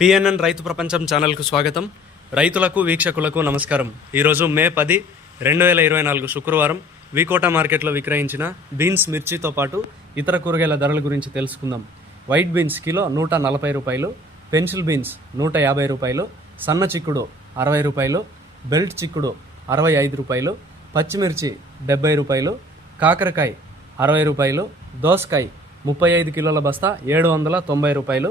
PNN రైతు ప్రపంచం ఛానల్కు స్వాగతం. రైతులకు వీక్షకులకు నమస్కారం. ఈరోజు మే పది రెండు వేల ఇరవై నాలుగు శుక్రవారం వికోట మార్కెట్లో విక్రయించిన బీన్స్ మిర్చితో పాటు ఇతర కూరగాయల ధరల గురించి తెలుసుకుందాం. వైట్ బీన్స్ కిలో నూట నలభై రూపాయలు పెన్సిల్ బీన్స్ నూట యాభై రూపాయలు సన్న చిక్కుడు అరవై రూపాయలు బెల్ట్ చిక్కుడు అరవై ఐదు రూపాయలు పచ్చిమిర్చి డెబ్బై రూపాయలు కాకరకాయ అరవై రూపాయలు దోసకాయ ముప్పై ఐదు కిలోల బస్తా ఏడు వందల తొంభై రూపాయలు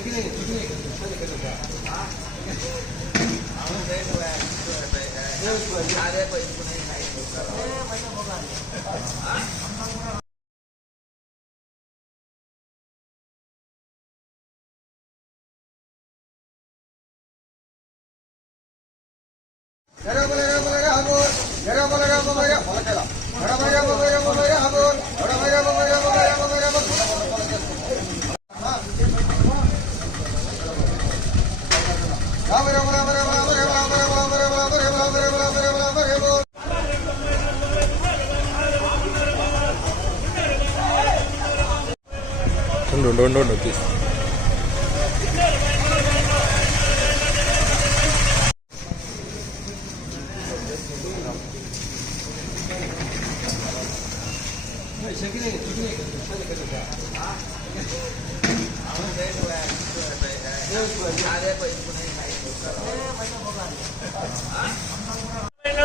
ఉండు ఉండు ఉండు ఉండు తీసు ఉండు ఉండు ఉండు ఉండు తీసు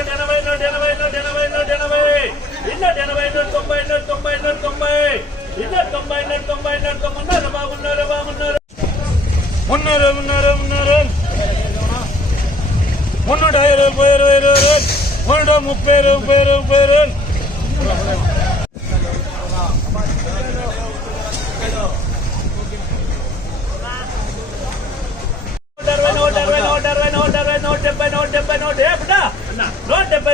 ఎనభై నూట ఎనభై ఎనభై ఎనభై ఎనభై తొంభై మున్నూట ఇరవై ఇరవై ఇరవై మూడు ముప్పై ముప్పై ముప్పై నూట అరవై నూట అరవై నూట అరవై నూట అరవై నూట డెబ్బై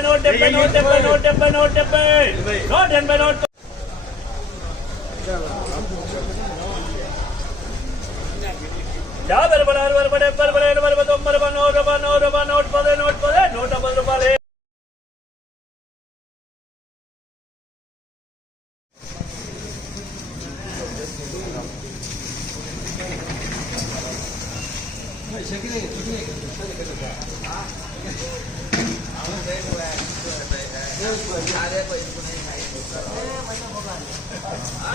आ